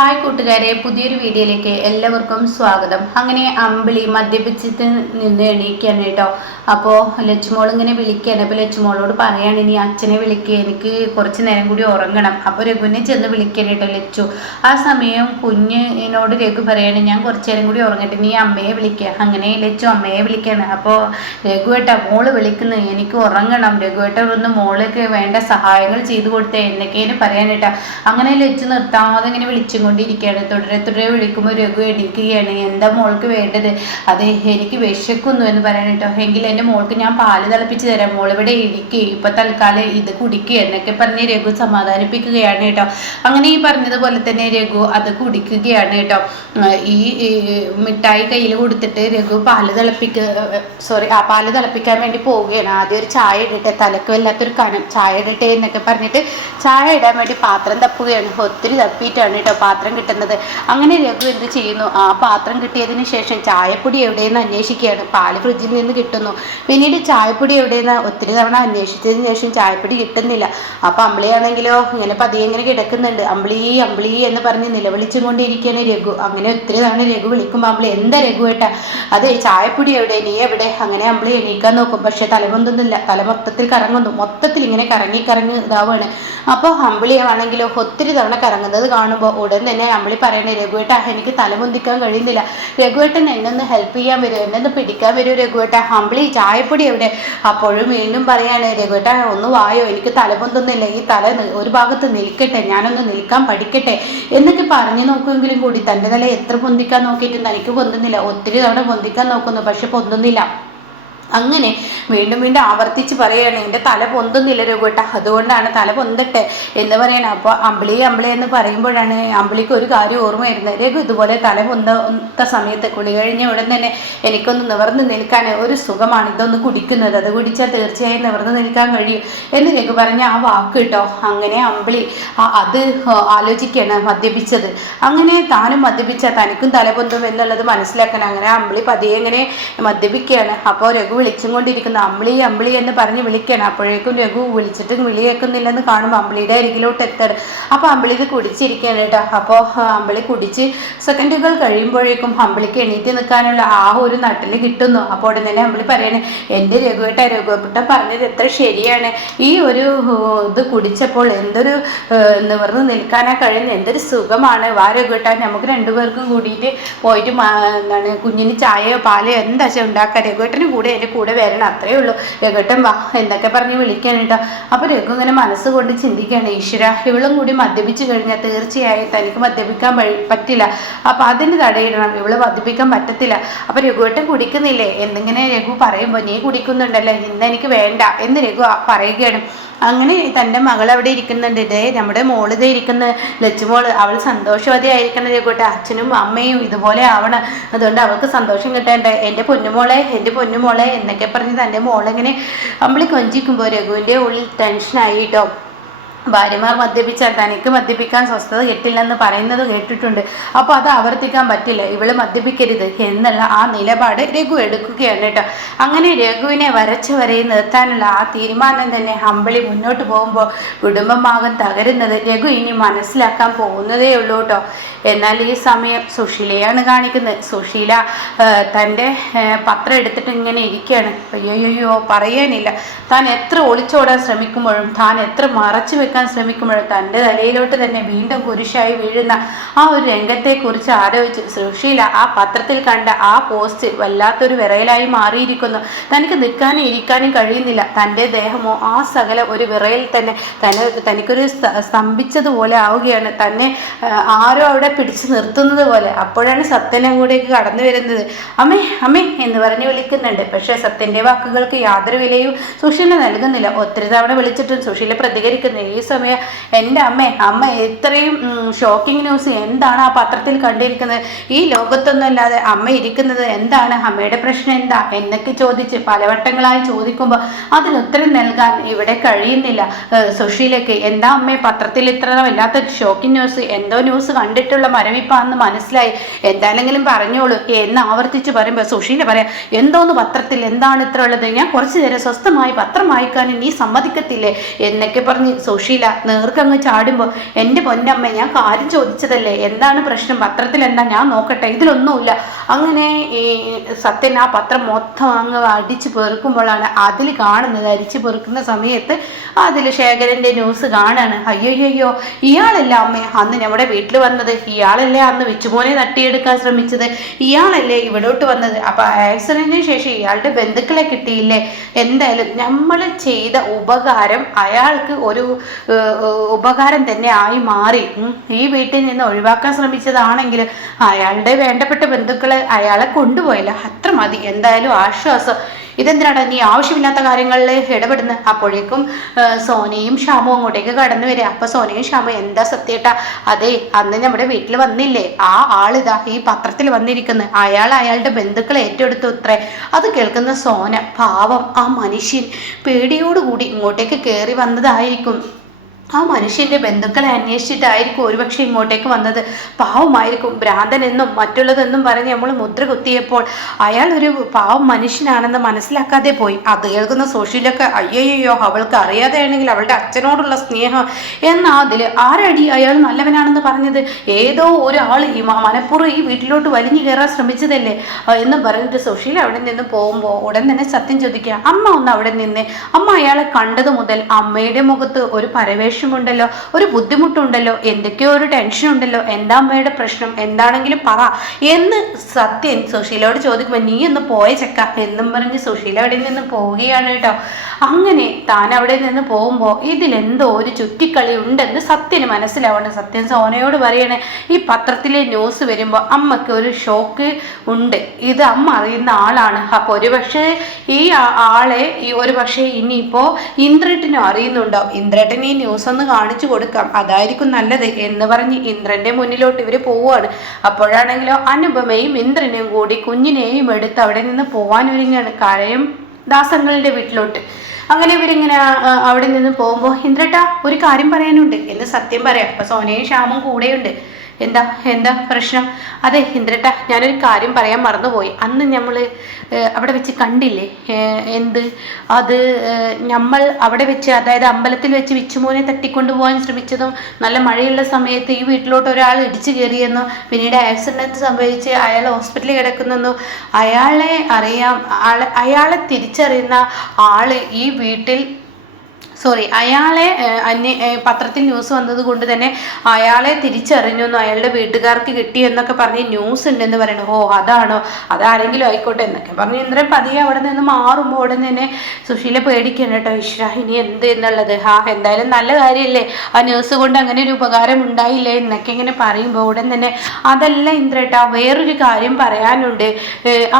Hi കൂട്ടുകാരെ, പുതിയൊരു വീഡിയോയിലേക്ക് എല്ലാവർക്കും സ്വാഗതം. അങ്ങനെ അമ്പിളി മദ്യപിച്ചിട്ട് നിന്ന് എണീക്കുകയാണ് കേട്ടോ. അപ്പോൾ ലച്ചുമോൾ ഇങ്ങനെ വിളിക്കുകയാണ്. അപ്പോൾ ലച്ചുമോളോട് പറയാണ്, ഇനി അച്ഛനെ വിളിക്കുക, എനിക്ക് കുറച്ച് നേരം കൂടി ഉറങ്ങണം. അപ്പോൾ രഘുവിനെ ചെന്ന് വിളിക്കണം കേട്ടോ ലച്ചു. ആ സമയം കുഞ്ഞിനോട് രഘു പറയാണ്, ഞാൻ കുറച്ച് നേരം കൂടി ഉറങ്ങട്ടെ, നീ അമ്മയെ വിളിക്കുക. അങ്ങനെ ലച്ചു അമ്മയെ വിളിക്കുകയാണ്. അപ്പോൾ രഘുവേട്ട മോള് വിളിക്കുന്നത്, എനിക്ക് ഉറങ്ങണം, രഘുവേട്ട ഒന്ന് മോൾക്ക് വേണ്ട സഹായങ്ങൾ ചെയ്തു കൊടുത്തേ എന്നൊക്കെയാണ് പറയാനേട്ടാ. അങ്ങനെ ലച്ചു നിർത്താതെ ഇങ്ങനെ വിളിച്ചു കൊണ്ടിരിക്കുകയാണ്. തുടരെ വിളിക്കുമ്പോൾ രഘു എണീക്കുകയാണ്. എന്താ മോൾക്ക് വേണ്ടത്? അതെ, എനിക്ക് വിശക്കുന്നു എന്ന് പറയാൻ കേട്ടോ. എങ്കിൽ എൻ്റെ മോൾക്ക് ഞാൻ പാല് തിളപ്പിച്ച് തരാം, മോളിവിടെ ഇരിക്കുക, ഇപ്പൊ തൽക്കാലം ഇത് കുടിക്കുക എന്നൊക്കെ പറഞ്ഞ് രഘു സമാധാനിപ്പിക്കുകയാണ് കേട്ടോ. അങ്ങനെ ഈ പറഞ്ഞതുപോലെ തന്നെ രഘു അത് കുടിക്കുകയാണ് കേട്ടോ. ഈ മിഠായി കയ്യിൽ കൊടുത്തിട്ട് രഘു പാല് തിളപ്പിക്കാൻ വേണ്ടി പോവുകയാണ്. ആദ്യം ഒരു ചായ ഇടട്ടെ, തലക്ക് വല്ലാത്തൊരു കനം, ചായ ഇടട്ടെ എന്നൊക്കെ പറഞ്ഞിട്ട് ചായ ഇടാൻ വേണ്ടി പാത്രം തപ്പുകയാണ്. ഒത്തിരി തപ്പിയിട്ടാണ് കേട്ടോ പാത്രം കിട്ടുന്നത്. അങ്ങനെ രഘു എന്ത് ചെയ്യുന്നു, ആ പാത്രം കിട്ടിയതിന് ശേഷം ചായപ്പൊടി എവിടെയെന്ന് അന്വേഷിക്കുകയാണ്. പാല് ഫ്രിഡ്ജിൽ നിന്ന് കിട്ടുന്നു. പിന്നീട് ചായപ്പൊടി എവിടെയെന്ന് ഒത്തിരി തവണ അന്വേഷിച്ചതിന് ശേഷം ചായപ്പൊടി കിട്ടുന്നില്ല. അപ്പം അമ്പിളിയാണെങ്കിലോ ഇങ്ങനെ പതിയെ ഇങ്ങനെ കിടക്കുന്നുണ്ട്. അമ്പിളി അമ്പിളി എന്ന് പറഞ്ഞ് നിലവിളിച്ചും കൊണ്ടിരിക്കുകയാണ് രഘു. അങ്ങനെ ഒത്തിരി തവണ രഘു വിളിക്കുമ്പോൾ അമ്പിളി, എന്താ രഘു ഏട്ടാ? അതെ, ചായപ്പൊടി എവിടെ, നീ എവിടെ? അങ്ങനെ അമ്പിളി എണീക്കാൻ നോക്കും, പക്ഷെ തലമൊന്നുന്നില്ല, തല മൊത്തത്തിൽ കറങ്ങുന്നു, മൊത്തത്തിൽ ഇങ്ങനെ കറങ്ങി ഇതാവാണ്. അപ്പോൾ അമ്പിളിയാണെങ്കിലോ ഒത്തിരി തവണ കറങ്ങുന്നത് കാണുമ്പോൾ ഉടൻ തന്നെ അമ്പിളി പറയണേ, രഘുവേട്ട എനിക്ക് തലമുന്തിക്കാൻ കഴിയുന്നില്ല, രഘുവേട്ടൻ എന്നൊന്ന് ഹെൽപ്പ് ചെയ്യാൻ വരുമോ, എന്നൊന്ന് പിടിക്കാൻ വരുമോ രഘുവേട്ട? അമ്പിളി ചായപ്പൊടി എവിടെ? അപ്പോഴും വീണ്ടും പറയാണ്, രഘുവേട്ട ഒന്ന് വായോ, എനിക്ക് തലപൊന്തുന്നില്ല, ഈ തല ഒരു ഭാഗത്ത് നിൽക്കട്ടെ, ഞാനൊന്ന് നിൽക്കാൻ പഠിക്കട്ടെ എന്നൊക്കെ പറഞ്ഞു നോക്കുമെങ്കിലും കൂടി തൻ്റെ തല എത്ര പൊന്തിക്കാൻ നോക്കിയിട്ടും തനിക്ക് പൊന്തുന്നില്ല. ഒത്തിരി തവണ പൊന്തിക്കാൻ നോക്കുന്നു, പക്ഷെ പൊന്തുന്നില്ല. അങ്ങനെ വീണ്ടും വീണ്ടും ആവർത്തിച്ച് പറയുകയാണ്, എൻ്റെ തല പൊന്തുന്നില്ല രഘുവേട്ട, അതുകൊണ്ടാണ് തല പൊന്തട്ടെ എന്ന് പറയണം. അപ്പോൾ അമ്പിളി എന്ന് പറയുമ്പോഴാണ് അമ്പിളിക്ക് ഒരു കാര്യം ഓർമ്മ വരുന്നത്. രഘു ഇതുപോലെ തല പൊന്ത സമയത്ത് കുളി കഴിഞ്ഞ ഉടൻ തന്നെ എനിക്കൊന്ന് നിവർന്ന് നിൽക്കാൻ ഒരു സുഖമാണ് ഇതൊന്ന് കുടിക്കുന്നത്, അത് കുടിച്ചാൽ തീർച്ചയായും നിവർന്ന് നിൽക്കാൻ കഴിയും എന്ന് രഘു പറഞ്ഞ ആ വാക്ക് കേട്ടോ. അങ്ങനെ അമ്പിളി അത് ആലോചിക്കുകയാണ്, മദ്യപിച്ചത്. അങ്ങനെ താനും മദ്യപിച്ച തനിക്കും തല പൊന്തും എന്നുള്ളത് മനസ്സിലാക്കാൻ അങ്ങനെ അമ്പിളി പതിയെ ഇങ്ങനെ മദ്യപിക്കുകയാണ്. അപ്പോൾ രഘു വിളിച്ചും കൊണ്ടിരിക്കുന്നു, അമ്പിളി അമ്പിളി എന്ന് പറഞ്ഞ് വിളിക്കണം. അപ്പോഴേക്കും രഘു വിളിച്ചിട്ട് വിളി കേൾക്കുന്നില്ലെന്ന് കാണുമ്പോൾ അമ്പിളിയുടെ അരികിലോട്ട് എത്തണം. അപ്പോൾ അമ്പിളി ഇത് കുടിച്ചിരിക്കുകയാണ് കേട്ടോ. അപ്പോൾ അമ്പിളി കുടിച്ച് സെക്കൻഡുകൾ കഴിയുമ്പോഴേക്കും അമ്പിളിക്ക് എണീറ്റ് നിൽക്കാനുള്ള ആ ഒരു നട്ടിൽ കിട്ടുന്നു. അപ്പോൾ ഉടൻ തന്നെ അമ്പിളി പറയണേ, എൻ്റെ രഘുവേട്ടൻ പറഞ്ഞത് എത്ര ശരിയാണ്, ഈ ഒരു ഇത് കുടിച്ചപ്പോൾ എന്തൊരു നിവർന്ന് നിൽക്കാനാ കഴിയുന്നത്, എന്തൊരു സുഖമാണ്. വാ രഘുവേട്ട, നമുക്ക് രണ്ടുപേർക്കും കൂടിയിട്ട് പോയിട്ട് എന്താണ് കുഞ്ഞിന് ചായയോ പാലോ എന്താ ഉണ്ടാക്കാം, രഘുവേട്ടന് കൂടെ എൻ്റെ കൂടെ വരണം, അത്രയേ ഉള്ളൂ, രഘുവേട്ടൻ വാ എന്നൊക്കെ പറഞ്ഞ് വിളിക്കാൻ കേട്ടോ. അപ്പോൾ രഘു ഇങ്ങനെ മനസ്സുകൊണ്ട് ചിന്തിക്കുകയാണ്, ഈശ്വര ഇവളും കൂടി മദ്യപിച്ചു കഴിഞ്ഞാൽ തീർച്ചയായും തനിക്ക് മദ്യപിക്കാൻ പറ്റില്ല, അപ്പം അതിന് തടയിടണം, ഇവള് മദ്യപിക്കാൻ പറ്റത്തില്ല. അപ്പോൾ രഘുവേട്ടൻ കുടിക്കുന്നില്ലേ എന്നിങ്ങനെ രഘു പറയുമ്പോൾ, നീ കുടിക്കുന്നുണ്ടല്ലേ, ഇന്ന് എനിക്ക് വേണ്ട എന്ന് രഘു പറയുകയാണ്. അങ്ങനെ തൻ്റെ മകൾ അവിടെ ഇരിക്കുന്നുണ്ട്. ഇതേ നമ്മുടെ മോള് ഇതേ ഇരിക്കുന്ന ലച്ചുമോള്, അവൾ സന്തോഷവതിയായിരിക്കണം രഘുവേട്ട, അച്ഛനും അമ്മയും ഇതുപോലെ ആവണം, അതുകൊണ്ട് അവൾക്ക് സന്തോഷം കിട്ടേണ്ടേ, എൻ്റെ പൊന്നുമോളെ എന്നൊക്കെ പറഞ്ഞ് തൻ്റെ മോളെങ്ങനെ അമ്പിളി കൊഞ്ചിക്കുമ്പോൾ രഘുവിൻ്റെ ഉള്ളിൽ ടെൻഷനായി കേട്ടോ. ഭാര്യമാർ മദ്യപിച്ചാൽ തനിക്ക് മദ്യപിക്കാൻ സ്വസ്ഥത കിട്ടില്ലെന്ന് പറയുന്നത് കേട്ടിട്ടുണ്ട്. അപ്പോൾ അത് ആവർത്തിക്കാൻ പറ്റില്ല, ഇവള് മദ്യപിക്കരുത് എന്നുള്ള ആ നിലപാട് രഘു എടുക്കുകയാണ് കേട്ടോ. അങ്ങനെ രഘുവിനെ വരയിൽ നിർത്താനുള്ള ആ തീരുമാനം തന്നെ അമ്പിളി മുന്നോട്ട് പോകുമ്പോൾ കുടുംബമാകെ തകരുന്നത് രഘു ഇനി മനസ്സിലാക്കാൻ പോകുന്നതേ ഉള്ളൂ കേട്ടോ. എന്നാൽ ഈ സമയം സുശീലയാണ് കാണിക്കുന്നത്. സുശീല തൻ്റെ പത്രം എടുത്തിട്ട് ഇങ്ങനെ ഇരിക്കുകയാണ്. അയ്യോ പറയാനില്ല, താൻ എത്ര ഒളിച്ചോടാൻ ശ്രമിക്കുമ്പോഴും താൻ എത്ര മറച്ചു വെക്കാൻ ശ്രമിക്കുമ്പോഴും തൻ്റെ തലയിലോട്ട് തന്നെ വീണ്ടും കുരിശായി വീഴുന്ന ആ ഒരു രംഗത്തെക്കുറിച്ച് ആലോചിച്ച് സുശീല ആ പത്രത്തിൽ കണ്ട ആ പോസ്റ്റ് വല്ലാത്തൊരു വിറയലായി മാറിയിരിക്കുന്നു. തനിക്ക് നിൽക്കാനും ഇരിക്കാനും കഴിയുന്നില്ല, തൻ്റെ ദേഹമോ ആ സകല ഒരു വിറയിൽ തന്നെ തനിക്കൊരു സ്തംഭിച്ചതുപോലെ ആവുകയാണ്, തന്നെ ആരോ അവിടെ പിടിച്ചു നിർത്തുന്നത് പോലെ. അപ്പോഴാണ് സത്യൻ അങ്ങോട്ടേക്ക് കടന്നു വരുന്നത്. അമ്മേ എന്ന് പറഞ്ഞ് വിളിക്കുന്നുണ്ട്. പക്ഷേ സത്യൻ്റെ വാക്കുകൾക്ക് യാതൊരു വിലയും സുശീല നൽകുന്നില്ല. ഒത്തിരി തവണ വിളിച്ചിട്ടും സുശീല പ്രതികരിക്കുന്നില്ല. ഈ സമയം എൻ്റെ അമ്മ ഇത്രയും ഷോക്കിംഗ് ന്യൂസ് എന്താണ് ആ പത്രത്തിൽ കണ്ടിരിക്കുന്നത്, ഈ ലോകത്തൊന്നും അല്ലാതെ അമ്മ ഇരിക്കുന്നത് എന്താണ്, അമ്മയുടെ പ്രശ്നം എന്താ എന്നൊക്കെ ചോദിച്ച് പലവട്ടങ്ങളായി ചോദിക്കുമ്പോൾ അതിന് ഉത്തരം നൽകാൻ ഇവിടെ കഴിയുന്നില്ല സുശീലയ്ക്ക്. എന്താ അമ്മേ പത്രത്തിൽ ഇത്ര വല്ലാത്ത ഷോക്കിംഗ് ന്യൂസ്, എന്തോ ന്യൂസ് കണ്ടിട്ടുള്ള മരവിപ്പാണെന്ന് മനസ്സിലായി, എന്താണെങ്കിലും പറഞ്ഞോളൂ എന്ന് ആവർത്തിച്ച് പറയുമ്പോൾ സുശീല പറയാം, എന്തോന്ന് പത്രത്തിൽ എന്താണ് ഇത്ര ഉള്ളത്, ഞാൻ കുറച്ചു നേരം സ്വസ്ഥമായി പത്രം വായിക്കാനും നീ സമ്മതിക്കത്തില്ലേ എന്നൊക്കെ പറഞ്ഞ് സുശീല സുശീല നേർക്കങ്ങ് ചാടുമ്പോൾ എൻ്റെ പൊന്നമ്മ ഞാൻ കാര്യം ചോദിച്ചതല്ലേ, എന്താണ് പ്രശ്നം, പത്രത്തിൽ എന്താ, ഞാൻ നോക്കട്ടെ, ഇതിലൊന്നുമില്ല. അങ്ങനെ ഈ സത്യൻ ആ പത്രം മൊത്തം അങ്ങ് അടിച്ചു പെറുക്കുമ്പോഴാണ് അതിൽ കാണുന്നത്. അരിച്ചു പെറുക്കുന്ന സമയത്ത് അതിൽ ശേഖരൻ്റെ ന്യൂസ് കാണാണ്. അയ്യോയ്യോ, ഇയാളല്ല അമ്മേ അന്ന് നമ്മുടെ വീട്ടിൽ വന്നത്, ഇയാളല്ലേ അന്ന് വിച്ചുമോനെ തട്ടിയെടുക്കാൻ ശ്രമിച്ചത്, ഇയാളല്ലേ ഇവിടോട്ട് വന്നത്. അപ്പൊ ആക്സിഡന്റിന് ശേഷം ഇയാളുടെ ബന്ധുക്കളെ കിട്ടിയില്ലേ, എന്തായാലും നമ്മൾ ചെയ്ത ഉപകാരം അയാൾക്ക് ഒരു ഉപകാരം തന്നെ ആയി മാറി. ഈ വീട്ടിൽ നിന്ന് ഒഴിവാക്കാൻ ശ്രമിച്ചതാണെങ്കിൽ അയാളുടെ വേണ്ടപ്പെട്ട ബന്ധുക്കളെ അയാളെ കൊണ്ടുപോയില്ല, അത്ര മതി, എന്തായാലും ആശ്വാസം. ഇതെന്തിനാണ് നീ ആവശ്യമില്ലാത്ത കാര്യങ്ങളിൽ ഇടപെടുന്നത്? അപ്പോഴേക്കും സോനയും ഷ്യാമും അങ്ങോട്ടേക്ക് കടന്നു വരിക. അപ്പൊ സോനയും ഷ്യാമും എന്താ സത്യേട്ടാ, അതെ അന്ന് നമ്മുടെ വീട്ടിൽ വന്നില്ലേ ആ ആളിതാ ഈ പത്രത്തിൽ വന്നിരിക്കുന്നത്, അയാളുടെ ബന്ധുക്കളെ ഏറ്റെടുത്തു അത്രേ. അത് കേൾക്കുന്ന സോന പാവം ആ മനുഷ്യൻ പേടിയോടുകൂടി ഇങ്ങോട്ടേക്ക് കയറി വന്നതായിരിക്കും. ആ മനുഷ്യന്റെ ബന്ധുക്കളെ അന്വേഷിച്ചിട്ടായിരിക്കും ഒരുപക്ഷെ ഇങ്ങോട്ടേക്ക് വന്നത്. പാവമായിരിക്കും, ഭ്രാന്തനെന്നും മറ്റുള്ളതെന്നും പറഞ്ഞ് നമ്മൾ മുദ്ര കുത്തിയപ്പോൾ അയാൾ ഒരു പാവം മനുഷ്യനാണെന്ന് മനസ്സിലാക്കാതെ പോയി. അത് കേൾക്കുന്ന സോഷ്യലൊക്കെ അയ്യോ അവൾക്ക് അറിയാതെയാണെങ്കിൽ അവളുടെ അച്ഛനോടുള്ള സ്നേഹം എന്നാ അതിൽ ആരടി അയാൾ നല്ലവനാണെന്ന് പറഞ്ഞത്, ഏതോ ഒരാൾ ഈ മനപ്പുറം ഈ വീട്ടിലോട്ട് വലിഞ്ഞു കയറാൻ ശ്രമിച്ചതല്ലേ എന്ന് പറഞ്ഞിട്ട് സുശീല അവിടെ നിന്ന് പോകുമ്പോൾ ഉടൻ തന്നെ സത്യം ചോദിക്കുക, അമ്മ ഒന്ന് അവിടെ നിന്ന്, അമ്മ അയാളെ കണ്ടത് മുതൽ അമ്മയുടെ മുഖത്ത് ഒരു പരവേശം ഉണ്ടല്ലോ, ഒരു ബുദ്ധിമുട്ടുണ്ടല്ലോ, എന്തൊക്കെയോ ഒരു ടെൻഷൻ ഉണ്ടല്ലോ, എന്താ അമ്മയുടെ പ്രശ്നം, എന്താണെങ്കിലും പറ എന്ന് സത്യൻ സുശീലയോട് ചോദിക്കുമ്പോൾ നീ ഒന്ന് പോയ ചെക്ക എന്നും പറഞ്ഞ് സുശീല അവിടെ നിന്ന് പോവുകയാണ് കേട്ടോ. അങ്ങനെ താൻ അവിടെ നിന്ന് പോകുമ്പോൾ ഇതിലെന്തോ ഒരു ചുറ്റിക്കളി ഉണ്ടെന്ന് സത്യന് മനസ്സിലാവണം. സത്യൻ സോനയോട് പറയണേ, ഈ പത്രത്തിലെ ന്യൂസ് വരുമ്പോൾ അമ്മക്ക് ഒരു ഷോക്ക് ഉണ്ട്, ഇത് അമ്മ അറിയുന്ന ആളാണ്, അപ്പോൾ ഒരുപക്ഷെ ഈ ആളെ ഒരുപക്ഷെ ഇനിയിപ്പോൾ ഇന്ദ്രേട്ടനും അറിയുന്നുണ്ടാവും, ഇന്ദ്രേട്ടൻ ഈ ന്യൂസ് ഒന്ന് കാണിച്ചു കൊടുക്കാം, അതായിരിക്കും നല്ലത് എന്ന് പറഞ്ഞ് ഇന്ദ്രന്റെ മുന്നിലോട്ട് ഇവർ പോവുകയാണ്. അപ്പോഴാണെങ്കിലോ അനുപമയും ഇന്ദ്രനും കൂടി കുഞ്ഞിനെയും എടുത്ത് അവിടെ നിന്ന് പോവാനൊരുങ്ങാണ് കാര്യം ദാസങ്ങളുടെ വീട്ടിലോട്ട്. അങ്ങനെ ഇവരിങ്ങനെ അവിടെ നിന്ന് പോകുമ്പോൾ ഇന്ദ്രേട്ടാ ഒരു കാര്യം പറയാനുണ്ട് എന്ന് സത്യം പറയാം. അപ്പൊ സോനയും ഷ്യാമും കൂടെയുണ്ട്. എന്താ എന്താ പ്രശ്നം? അതെ ഇന്ദ്രേട്ട, ഞാനൊരു കാര്യം പറയാൻ മറന്നുപോയി, അന്ന് നമ്മൾ അവിടെ വെച്ച് കണ്ടില്ലേ, എന്ത് അത് നമ്മൾ അവിടെ വെച്ച്, അതായത് അമ്പലത്തിൽ വെച്ച് വിച്ചുമോനെ തട്ടിക്കൊണ്ടുപോകാൻ ശ്രമിച്ചതും നല്ല മഴയുള്ള സമയത്ത് ഈ വീട്ടിലോട്ട് ഒരാൾ ഇടിച്ചു കയറിയെന്നോ, പിന്നീട് ആക്സിഡന്റ് സംഭവിച്ച് അയാൾ ഹോസ്പിറ്റലിൽ കിടക്കുന്നെന്നോ, അയാളെ അറിയാം, അയാളെ തിരിച്ചറിയുന്ന ആള് ഈ വീട്ടിൽ അയാളെ പത്രത്തിൽ ന്യൂസ് വന്നത് കൊണ്ട് തന്നെ അയാളെ തിരിച്ചറിഞ്ഞു, അയാളുടെ വീട്ടുകാർക്ക് കിട്ടി എന്നൊക്കെ പറഞ്ഞ് ന്യൂസ് ഉണ്ടെന്ന് പറയണു. ഓ അതാണോ, അതാരെങ്കിലും ആയിക്കോട്ടെ എന്നൊക്കെ പറഞ്ഞ് ഇന്ദ്രൻ പതിയെ അവിടെ നിന്ന് മാറുമ്പോൾ ഉടൻ തന്നെ സുശീല പേടിക്കണം കേട്ടോ, ഈശ്വര ഇനി എന്ത് എന്നുള്ളത്. എന്തായാലും നല്ല കാര്യമല്ലേ, ആ ന്യൂസ് കൊണ്ട് അങ്ങനെ ഒരു ഉപകാരം ഉണ്ടായില്ലേ എന്നൊക്കെ ഇങ്ങനെ പറയുമ്പോൾ ഉടൻ തന്നെ അതല്ല ഇന്ദ്രേട്ടാ, വേറൊരു കാര്യം പറയാനുണ്ട്,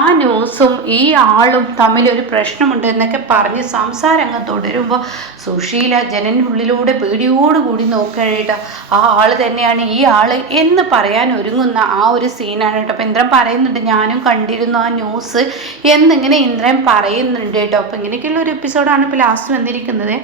ആ ന്യൂസും ഈ ആളും തമ്മിൽ ഒരു പ്രശ്നമുണ്ട് എന്നൊക്കെ പറഞ്ഞ് സംസാരം അങ്ങ് തുടരുമ്പോൾ സുശീല ജനലിനുള്ളിലൂടെ പേടിയോടുകൂടി നോക്കുകയാണ്. ആ ആള് തന്നെയാണ് ഈ ആള് എന്ന് പറയാൻ ഒരുങ്ങുന്ന ആ ഒരു സീനാണ് കേട്ടോ. അപ്പൊ ഇന്ദ്രൻ പറയുന്നുണ്ട് ഞാനും കണ്ടിരുന്നു ആ ന്യൂസ് എന്നിങ്ങനെ ഇന്ദ്രൻ പറയുന്നുണ്ട് കേട്ടോ. അപ്പൊ ഇങ്ങനെയൊക്കെയുള്ള ഒരു എപ്പിസോഡാണ് ഇപ്പൊ ലാസ്റ്റ് വന്നിരിക്കുന്നത്.